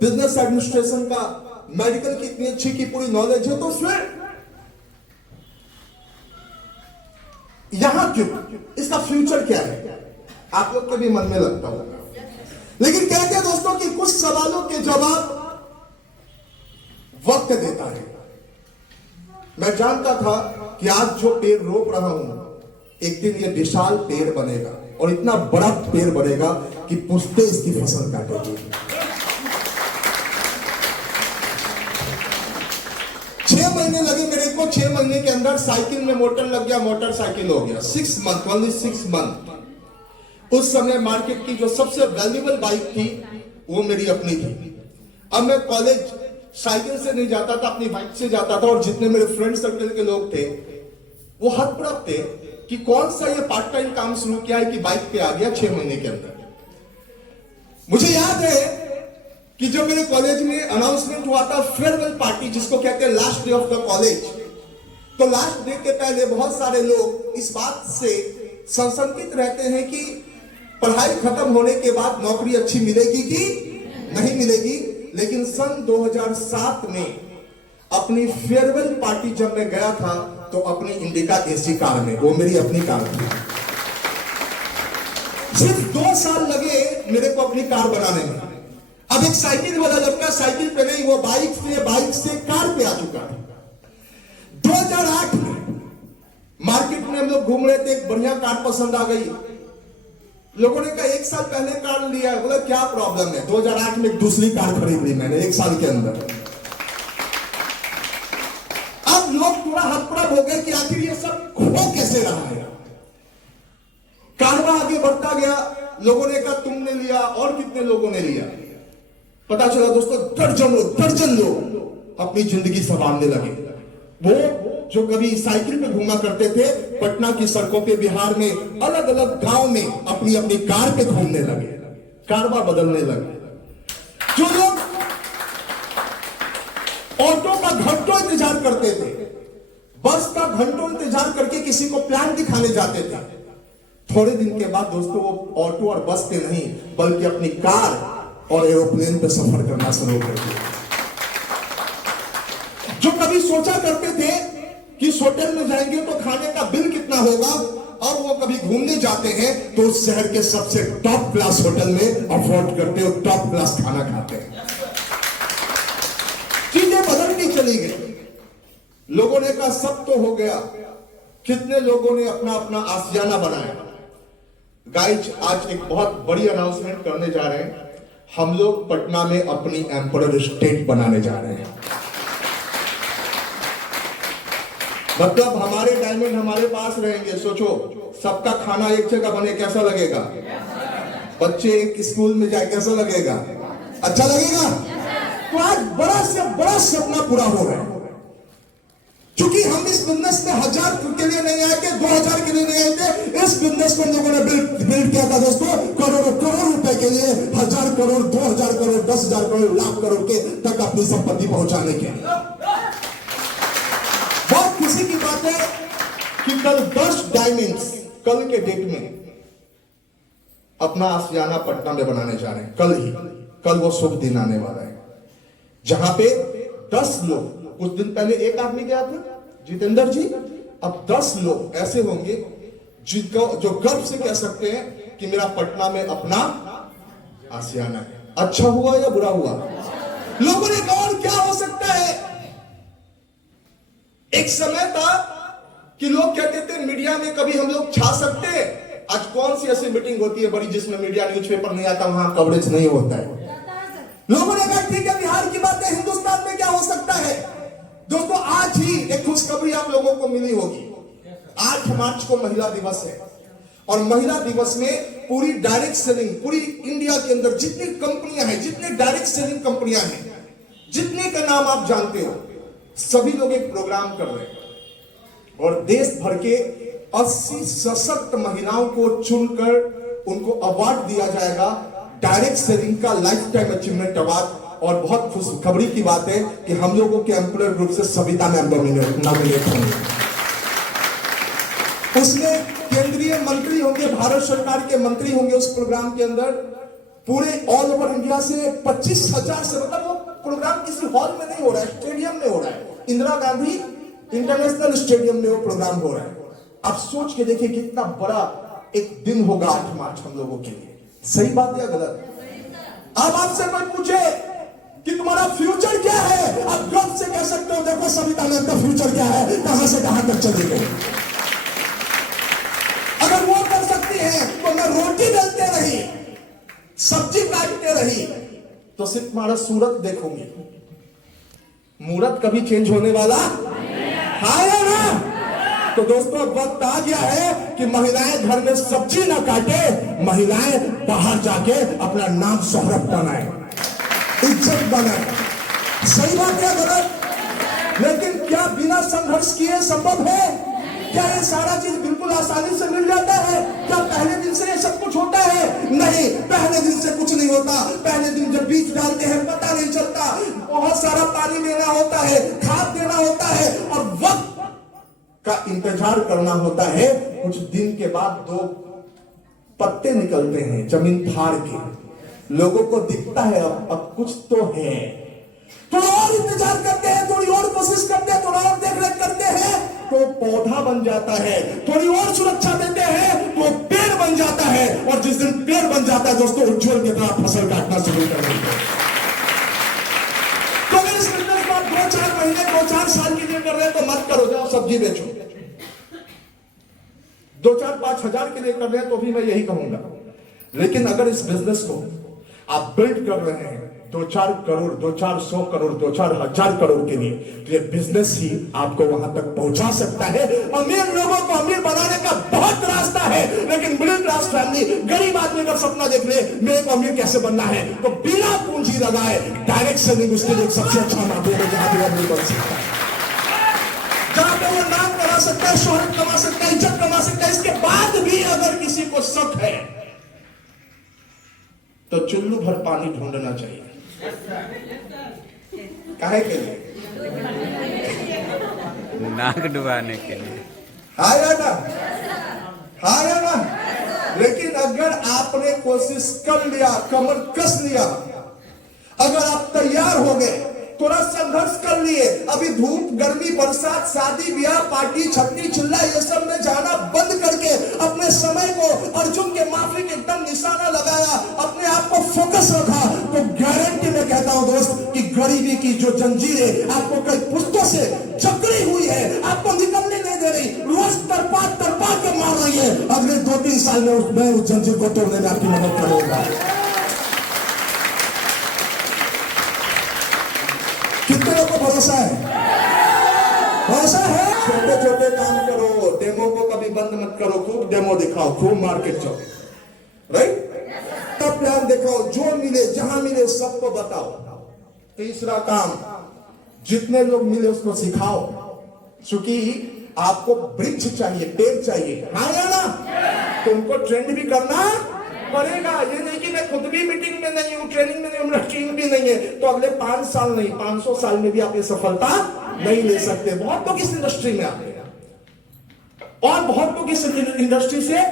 Business administration का, medical की इतनी अच्छी की पूरी नॉलेज है, तो फिर यहां क्यों, इसका फ्यूचर क्या है, आप लोग के भी मन में लगता होगा। लेकिन कहते हैं दोस्तों कि कुछ सवालों के जवाब वक्त देता है। मैं जानता था कि आज जो पेड़ रोप रहा हूं, एक दिन ये विशाल पेड़ बनेगा और इतना बड़ा पेड़ बनेगा कि पुश्ते इसकी फसल काटेगी। 6 महीने लगे मेरे को, 6 महीने के अंदर साइकिल में मोटर लग गया, मोटरसाइकिल हो गया। 6 मंथ, ओनली 6 मंथ। उस समय मार्केट की जो सबसे वैल्यूएबल बाइक थी वो मेरी अपनी थी। अब मैं कॉलेज साइकिल से नहीं जाता था, अपनी बाइक से जाता था, और जितने मेरे फ्रेंड सर्कल के लोग थे वो हतप्रभ थे कि कौन सा ये पार्ट टाइम काम शुरू किया है कि बाइक पे आ गया 6 महीने के अंदर। मुझे याद है कि जब मेरे कॉलेज में अनाउंसमेंट हुआ था फेयरवेल पार्टी, जिसको कहते हैं last day of the college, तो लास्ट डे के पहले बहुत सारे लोग इस बात से संशंकित रहते हैं कि पढ़ाई खत्म होने के बाद नौकरी अच्छी मिलेगी कि नहीं मिलेगी। लेकिन सन 2007 में अपनी फेयरवेल पार्टी जब मैं गया था तो अपनी इंडिका एसी कार में, वो मेरी अपनी कार थी। सिर्फ 2 साल लगे मेरे को अपनी कार बनाने में। अब एक साइकिल वाला लड़का साइकिल पे नहीं, वो बाइक से कार पे आ चुका है। 2008 में मार्केट में हम लोग घूम रहे थे, एक बढ़िया कार पसंद आ गई। लोगों ने कहा 1 साल पहले कार लिया, बोला क्या प्रॉब्लम है। 2008 में एक दूसरी कार खरीद ली मैंने 1 साल के अंदर। अब लोग पूरा हतप्रभ हो गए कि आखिर ये सब हो कैसे रहा है। कारवा आगे बढ़ता गया, लोगों ने कहा तुमने लिया, और कितने लोगों ने लिया। पता चला दोस्तों दर्जन लोग अपनी जिंदगी संवारने लगे। वो जो कभी साइकिल पे घूमा करते थे पटना की सड़कों पे, बिहार में अलग अलग गांव में अपनी अपनी कार पे घूमने लगे, कारवा बदलने लगे। जो लोग ऑटो का घंटों इंतजार करते थे, बस का घंटों इंतजार करके किसी को प्लान दिखाने जाते थे, थोड़े दिन के बाद दोस्तों वो ऑटो और बस पे नहीं बल्कि अपनी कार और एरोप्लेन पे सफर करना शुरू कर दिया। जो कभी सोचा करते थे कि होटल में जाएंगे तो खाने का बिल कितना होगा, और वो कभी घूमने जाते हैं तो उस शहर के सबसे टॉप क्लास होटल में अफोर्ड करते हो, टॉप क्लास खाना खाते हैं। चीजें बदलती चली गई। लोगों ने कहा सब तो हो गया, कितने लोगों ने अपना अपना आशियाना बनाया। गाइज आज एक बहुत बड़ी अनाउंसमेंट करने जा रहे हैं। हम लोग पटना में अपनी एम्परर स्टेट बनाने जा रहे हैं। मतलब हमारे डायमंड हमारे पास रहेंगे। सोचो सबका खाना एक जगह बने, कैसा लगेगा। बच्चे एक स्कूल में जाए, कैसा लगेगा, अच्छा लगेगा। तो आज बड़ा से बड़ा सपना पूरा हो रहा है। क्योंकि हम इस बिजनेस में 1000 के लिए नहीं आए थे, 2000 के लिए नहीं आए थे। इस बिजनेस को लोगों ने बिल्ड किया था दोस्तों करोड़ों रुपए के लिए, 1000 करोड़, 2000 करोड़, 10,000 करोड़, लाख करोड़ के तक अपनी संपत्ति पहुंचाने के। बहुत खुशी की बात है कि कल 10 डायमंड्स कल के डेट में अपना आशियाना पटना में बनाने जा रहे हैं। कल वो शुभ दिन आने वाला है जहां पे 10 लोग, कुछ दिन पहले एक आदमी गया था जितेंद्र जी, अब 10 लोग ऐसे होंगे जिनको जो गर्व से कह सकते हैं कि मेरा पटना में अपना आशियाना है। अच्छा हुआ या बुरा हुआ। लोगों ने कहा और क्या हो सकता है। एक समय था कि लोग कहते थे मीडिया में कभी हम लोग छा सकते हैं। आज कौन सी ऐसी मीटिंग होती है बड़ी जिसमें मीडिया न्यूज़पेपर नहीं आता, वहां कवरेज नहीं होता है। लोगों ने कहा ठीक है बिहार की बात है, हिंदुस्तान में क्या हो सकता है। दोस्तों आज ही एक खुशखबरी आप लोगों को मिली होगी। 8 मार्च को महिला दिवस है और महिला दिवस में पूरी डायरेक्ट सेलिंग, पूरी इंडिया के अंदर जितनी कंपनियां हैं, जितने डायरेक्ट सेलिंग कंपनियां हैं, जितने का नाम आप जानते हो, सभी लोग एक प्रोग्राम कर रहे हैं और देश भर के 80 सशक्त महिलाओं को चुनकर उनको अवार्ड दिया जाएगा, डायरेक्ट सेलिंग का लाइफ टाइम अचीवमेंट अवार्ड। और बहुत खुशखबरी की बात है कि हम लोगों के एम्प्लॉयर ग्रुप से सविता मैम नॉमिनेट होंगे। उसमें केंद्रीय मंत्री होंगे, भारत सरकार के मंत्री होंगे उस प्रोग्राम के अंदर। पूरे ऑल ओवर इंडिया से 25,000 से, मतलब वो प्रोग्राम किसी हॉल में नहीं हो रहा है, स्टेडियम में हो रहा है, इंदिरा गांधी इंटरनेशनल स्टेडियम में वो प्रोग्राम हो रहा है। आप सोच के देखिए कितना बड़ा एक दिन होगा 8 मार्च हम लोगों के लिए। सही बात है या गलत? अब आपसे कोई पूछे कि तुम्हारा फ्यूचर क्या है, आप गर्व से कह सकते हो देखो सविता मैम का फ्यूचर क्या है, कहां से कहां तक चले गए। अगर वो कर सकती है तो मैं रोटी बेलते रही, सब्जी काटते रही, तो सिर्फ तुम्हारा सूरत देखूंगी, मूरत कभी चेंज होने वाला है या ना? तो दोस्तों वक्त आ गया है कि महिलाएं घर में सब्जी ना काटे, महिलाएं बाहर जाके अपना नाम शोहरत बनाए, इज्जत बनाए। सही बात है गलत? लेकिन क्या बिना संघर्ष किए संभव है? क्या ये सारा चीज बिल्कुल आसानी से मिल जाता है? क्या पहले दिन से ये सब कुछ होता है? नहीं, पहले दिन से कुछ नहीं होता। पहले दिन जब बीज डालते हैं पता नहीं चलता, बहुत सारा पानी देना होता है, खाद देना होता है और वक्त का इंतजार करना होता है। कुछ दिन के बाद 2 पत्ते निकलते हैं जमीन फाड़ के, लोगों को दिखता है अब कुछ तो है। थोड़ा और इंतजार करते हैं, थोड़ी और कोशिश करते हैं, थोड़ा और देखरेख करते हैं तो पौधा बन जाता है, थोड़ी और सुरक्षा देते हैं तो पेड़ बन जाता है, और जिस दिन पेड़ बन जाता है दोस्तों उज्जवल की तरह फसल काटना शुरू कर देते हैं। तो अगर इस बिजनेस को आप 2-4 महीने 2-4 साल के लिए कर रहे हैं तो मत करो, जाओ सब्जी बेचो। 2-4-5 हजार के लिए कर रहे हैं तो भी मैं यही कहूंगा। लेकिन अगर इस बिजनेस को आप बिल्ड कर रहे हैं 2-4 करोड़, 2-400 करोड़, 2-4 हजार करोड़ के लिए, तो ये बिजनेस ही आपको वहां तक पहुंचा सकता है। अमीर लोगों को अमीर बनाने का बहुत रास्ता है, लेकिन मिडिल क्लास फैमिली, गरीब आदमी का सपना देख ले मेरे को अमीर कैसे बनना है, तो बिना पूंजी लगाए डायरेक्ट सेलिंग उसके लिए सबसे अच्छा माध्यम है जहां पे अमीर बन सकता है, जहां पे वो नाम कमा सकता है, शोहरत कमा सकता है, इज्जत कमा सकता है। इसके बाद भी अगर किसी को शक है तो चुल्लू भर पानी ढूंढना चाहिए। काहे के लिए? नाक डुबाने के लिए। हाँ या ना? हाँ या ना? लेकिन अगर आपने कोशिश कर लिया, कमर कस लिया, अगर आप तैयार हो गए, थोड़ा संघर्ष कर लिए, अभी धूप गर्मी बरसात शादी ब्याह पार्टी छट्टी चिल्ला ये सब में जाना बंद करके अपने समय को अर्जुन के माफी के एकदम निशाना लगाया, अपने आप को फोकस रखा, तो गारंटी मैं कहता हूं दोस्त कि गरीबी की जो जंजीरें आपको कई पुस्तों से जकड़ी हुई है, आपको निकलने नहीं दे रही, रोज तरपा तरपा के मार रही है, अगले 2-3 साल में उस जंजीर को तोड़ने में आपकी मदद करूंगा। कितने लोगों को भरोसा है? भरोसा है? छोटे छोटे काम करो, डेमो को कभी बंद मत करो, खूब डेमो दिखाओ, खूब मार्केट जाओ, राइट? तब प्लान दिखाओ, जो मिले जहां मिले सबको बताओ। तीसरा काम, जितने लोग मिले उसको सिखाओ, क्योंकि आपको वृक्ष चाहिए, पेड़ चाहिए, हाँ या ना? तो उनको ट्रेंड भी करना पड़ेगा। ये नहीं कि मैं खुद भी मीटिंग में नहीं हूं, ट्रेनिंग में नहीं हूं, मेरा टीम भी नहीं है, तो अगले 5 साल नहीं 500 साल में भी आप ये सफलता नहीं ले सकते। बहुत लोग इस इंडस्ट्री में आते हैं और बहुत लोग इस इंडस्ट्री से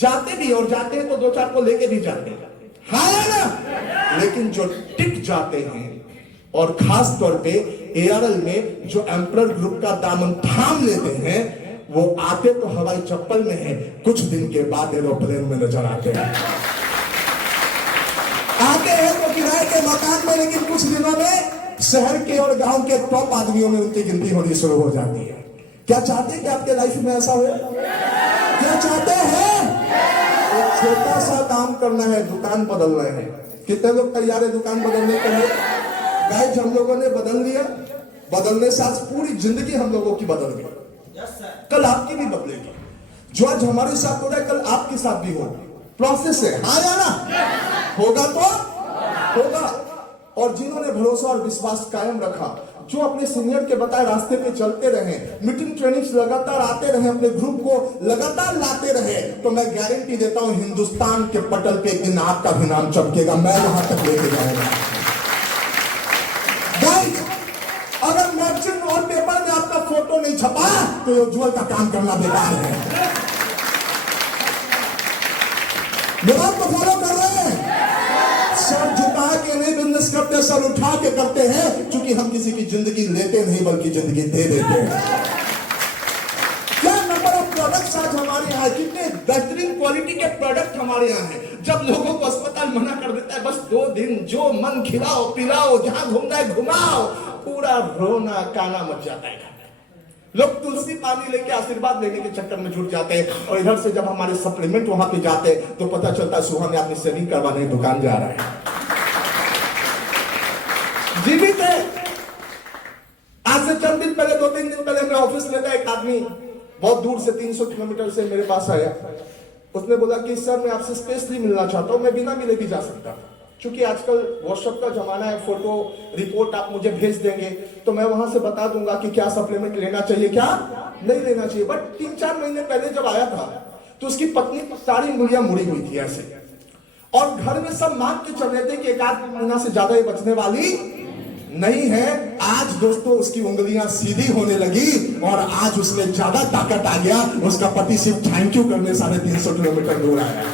जाते भी, और जाते हैं तो 2-4 को लेके भी जाते हैं, हाँ या ना? लेकिन जो टिक जाते हैं, और खास तौर पे एआरएल में जो एम्परर ग्रुप का दामन थाम लेते हैं, वो आते तो हवाई चप्पल में है, कुछ दिन के बाद एरोप्लेन में नजर आते हैं। आते हैं तो किराए के मकान में, लेकिन कुछ दिनों में शहर के और गांव के टॉप आदमियों में उनकी गिनती होनी शुरू हो जाती है। क्या चाहते हैं कि आपके लाइफ में ऐसा हो? क्या चाहते हैं? एक छोटा सा काम करना है, दुकान बदलना है। कितने लोग तैयार है दुकान बदलने के लिए? गाइस, हम लोगों ने बदल लिया, बदलने से आज पूरी जिंदगी हम लोगों की बदल गई। कल आपकी भी बदलेगी। जो आज हमारे साथ हो रहा है कल आपके साथ भी होगा। प्रोसेस है, हाँ या ना? होगा तो होगा। और जिन्होंने भरोसा और विश्वास कायम रखा, जो अपने सीनियर के बताए रास्ते पे चलते रहे, मीटिंग ट्रेनिंग्स लगातार आते रहे, अपने ग्रुप को लगातार लाते रहे, तो मैं गारंटी देता हूं हिंदुस्तान के पटल पे एक दिन आपका भी नाम चमकेगा, मैं वहां तक लेके जाऊंगा। अगर मैगजीन और पेपर में आपका फोटो नहीं छपा तो उज्जवल का काम करना बेकार है। लोग तो फॉलो कर रहे हैं, कहा कि नहीं बिजनेस करते सर उठा के करते हैं, क्योंकि हम किसी की जिंदगी लेते नहीं बल्कि जिंदगी दे देते हैं। क्या नंबर ऑफ प्रोडक्ट्स आज हमारे यहाँ, कितने बेहतरीन क्वालिटी के प्रोडक्ट हमारे यहाँ हैं। जब लोगों को अस्पताल मना कर देता है, बस 2 दिन जो मन खिलाओ पिलाओ, जहां घूमना है घुमाओ, पूरा रोना काना मच जाता है। लोग तुलसी पानी लेके आशीर्वाद लेने के चक्कर में जुट जाते हैं, और इधर से जब हमारे सप्लीमेंट वहां पे जाते हैं तो पता चलता है सुहा में अपनी सेविंग करवाने दुकान जा रहा है। जीवित है। आज से चंद दिन पहले, 2-3 दिन पहले मैं ऑफिस में था, एक आदमी बहुत दूर से 300 किलोमीटर से मेरे पास आया। उसने बोला कि सर मैं आपसे स्पेशली मिलना चाहता हूं, मैं बिना मिले भी जा सकता, क्योंकि आजकल व्हाट्सएप का जमाना है, फोटो रिपोर्ट आप मुझे भेज देंगे तो मैं वहां से बता दूंगा कि क्या सप्लीमेंट लेना चाहिए क्या नहीं लेना चाहिए। बट 3-4 महीने पहले जब आया था तो उसकी पत्नी सारी उंगलियां मुड़ी हुई थी ऐसे, और घर में सब मान के चल रहे थे कि 1-8 महीना से ज्यादा ये बचने वाली नहीं है। आज दोस्तों उसकी उंगलियां सीधी होने लगी और आज उसमें ज्यादा ताकत आ गया। उसका पति सिर्फ थैंक यू करने 350 किलोमीटर दूर आया।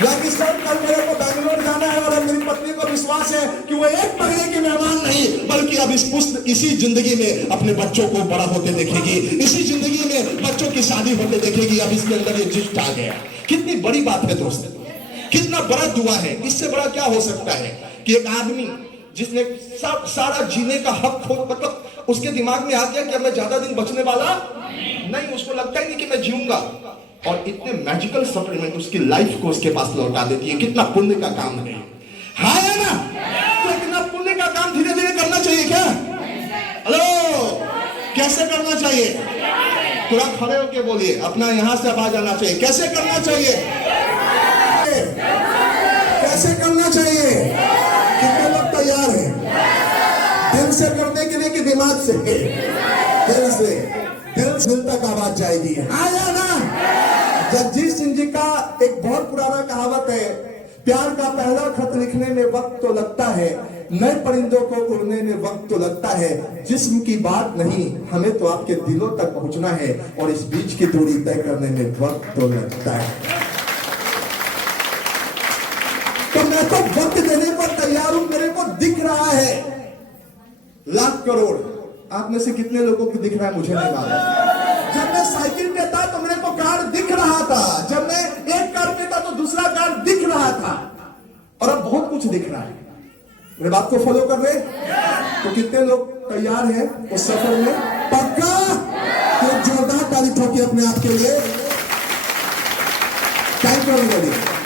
कल मेरे को बैंगलोर जाना है और मेरी पत्नी को विश्वास है कि वो 1 महीने की मेहमान नहीं बल्कि अब इसी जिंदगी में अपने बच्चों को बड़ा होते देखेगी, इसी जिंदगी में बच्चों की शादी होते देखेगी। अब इसके अंदर ये जिस्ट आ गया। कितनी बड़ी बात है दोस्त, कितना बड़ा दुआ है। इससे बड़ा क्या हो सकता है कि एक आदमी जिसने सब सारा जीने का हक खो, मतलब उसके दिमाग में आ गया कि अब मैं ज्यादा दिन बचने वाला नहीं, उसको लगता ही नहीं कि मैं जीऊंगा, और इतने मैजिकल सप्लीमेंट उसकी लाइफ को उसके पास लौटा देती है। कितना पुण्य का काम है, हाँ है ना? तो इतना पुण्य का काम धीरे धीरे करना चाहिए क्या? हेलो, कैसे करना चाहिए? थोड़ा खड़े होके बोलिए, अपना यहां से आवाज आना चाहिए। कैसे करना चाहिए? कैसे करना चाहिए? कितने लोग तैयार हैं दिल से करने के लिए कि दिमाग से? दिल से। दिल तक आवाज जाएगी, हाँ या ना? जगजीत सिंह जी का एक बहुत पुराना कहावत है, प्यार का पहला खत लिखने में वक्त तो लगता है, नए परिंदों को उड़ने में वक्त तो लगता है, जिस्म की बात नहीं हमें तो आपके दिलों तक पहुंचना है, और इस बीच की दूरी तय करने में वक्त तो लगता है। तो मैं तो वक्त देने पर तैयार हूं। मेरे को दिख रहा है लाख करोड़, आप में से कितने लोगों को दिख रहा है मुझे नहीं मालूम। जब मैं साइकिल पे था तो मेरे को कार दिख रहा था, जब मैं एक कार पे था तो दूसरा कार दिख रहा था, और अब बहुत कुछ दिख रहा है। मेरे बात को फॉलो कर रहे? तो कितने लोग तैयार हैं उस सफर में? पक्का? तो जोरदार ताली ठोकिए अपने आप के लिए। Thank you everybody.